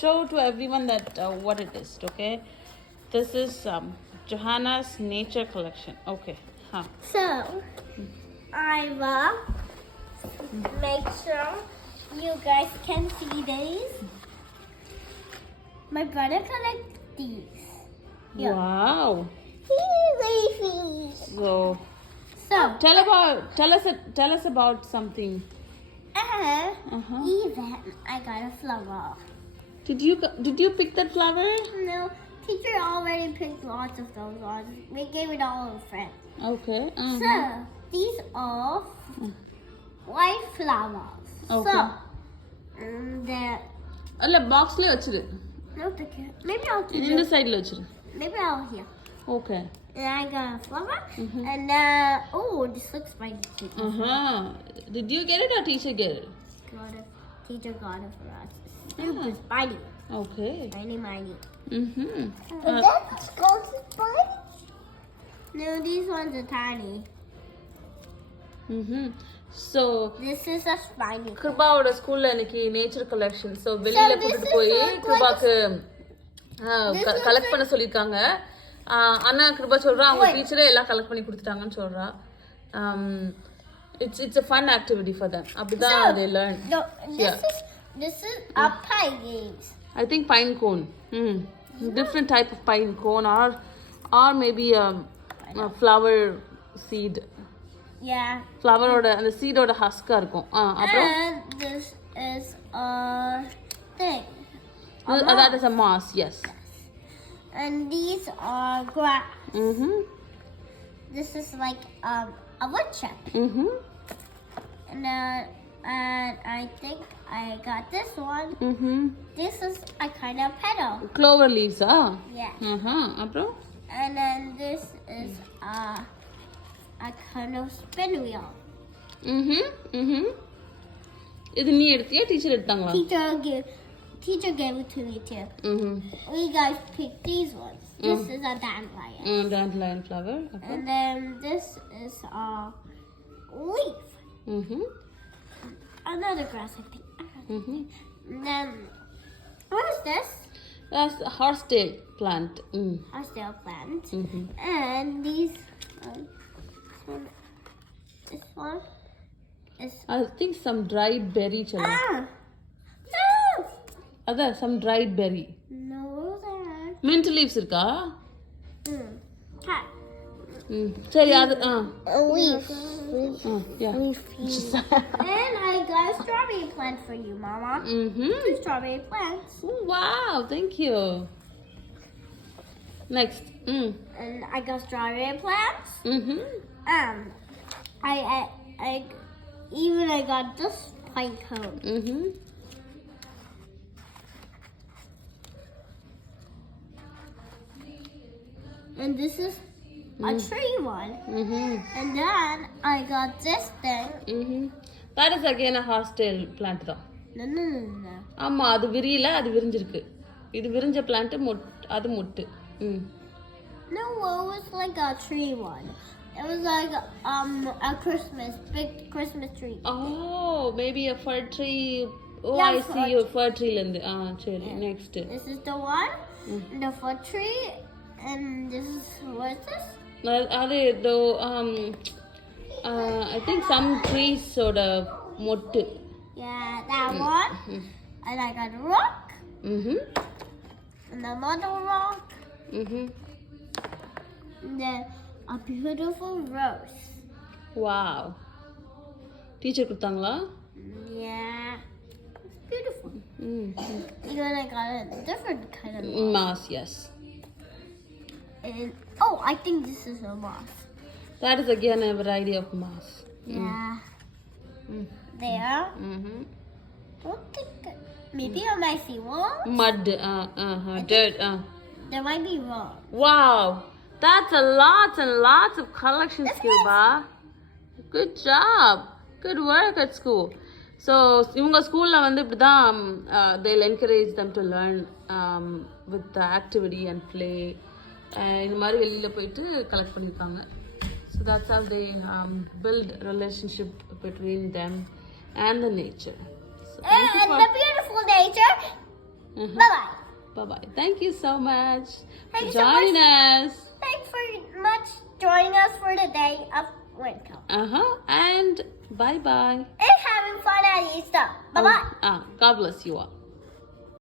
Show to everyone that what it is. Okay, this is Johanna's nature collection. Okay, huh? So I will make sure you guys can see these. My brother collects these. Yeah. Wow. So tell us about something. Even I got a flower. Did you pick that flower? No, teacher already picked lots of those ones. We gave it all to friends. Okay. So these are white flowers. Okay. So they're alla box la vechiru. no, maybe I'll keep In the it. side la vechiru. Maybe I'll here. Okay. And I got a flower. And oh, this looks spicy. Did you get it or teacher get it? Teacher got it for us. Super spicy. Okay. Miny. That's going to bite. No, these ones are tiny. So This is a spiny. கிருபாவோட ஸ்கூல்ல இன்னைக்கு nature collection so வெளியில கூட்டிட்டு போய் கிருபாக்கு collect பண்ண சொல்லியிருக்காங்க. அண்ணா கிருபா சொல்றா அவங்க டீச்சரே எல்லாம் கலெக்ட் பண்ணி கொடுத்துட்டாங்கன்னு சொல்றா. It's a fun activity for them. அப்படிதான் they learn. No, this is a pine. I think pine cone. Different type of pine cone or maybe a flower seed. Yeah. Flower oda and the seed oda husk ah irukum. Aprom And this is a thing. That is a moss, yes. And these are grass. This is like a woodchuck. And I think I got this one. This is a kind of petal. Clover leaves, Yeah. Aprom And then this is a kind of spin wheel. இது நீ எடுத்தியா teacher எடுத்தாங்களா? Teacher gave it to me too. We guys picked these ones. This is a dandelion. Dandelion flower. Okay. And then this is a leaf. Another grass, I think. And then what is this? That's a horsetail plant. Horsetail plant. And these. This one is. I think some dried berry chala. No! Ada some dried berry. No, that. Mint leaves irka? Hi. Seri adu A leaf. yeah. And I got a strawberry plant for you, Mama. 2 strawberry plants. Oh, wow, thank you. Next. And I got strawberry plants. I got this pine cone. And this is a tree one. And then I got this thing. That is again a horsetail plant da. No. ஆமா அது விரியல அது விரிஞ்சிருக்கு. இது விரிஞ்ச plant அது மொட்டு. No, it was like a tree one. It was like a big Christmas tree. Oh, maybe a fir tree. Oh, Yeah, I see fir your fir tree lende. Seri, next. This is the one, the fir tree, and this is what is this? Ade though I think some trees sort of mottu. Yeah, that one. And I got a rock. And another rock. And then a beautiful rose. Wow. Teacher கொடுத்தாங்களா? Yeah. It's beautiful. Even I got a different kind of moss. Moss, yes. And I think this is a moss. That is again a variety of moss. Yeah. There. Don't think maybe I might see wrong. Mud, dirt. There might be wrong. Wow. That's a lots and lots of collections, Kiruba. Good job. Good work at school. So, இவங்க ஸ்கூல்ல வந்து இப்படிதான் they'll encourage them to learn with the activity and play. இந்த மாதிரி வெளியில போயிட்டு collect பண்ணிருக்காங்க. So that's how they build relationship between them and the nature. So thank you And for the beautiful nature. Mhm. Bye-bye. Bye-bye. Thank you so much Thank for you so joining much. us. Thanks for much joining us for the day of Winco. And bye-bye. And having fun at Easter. Bye-bye. God bless you all.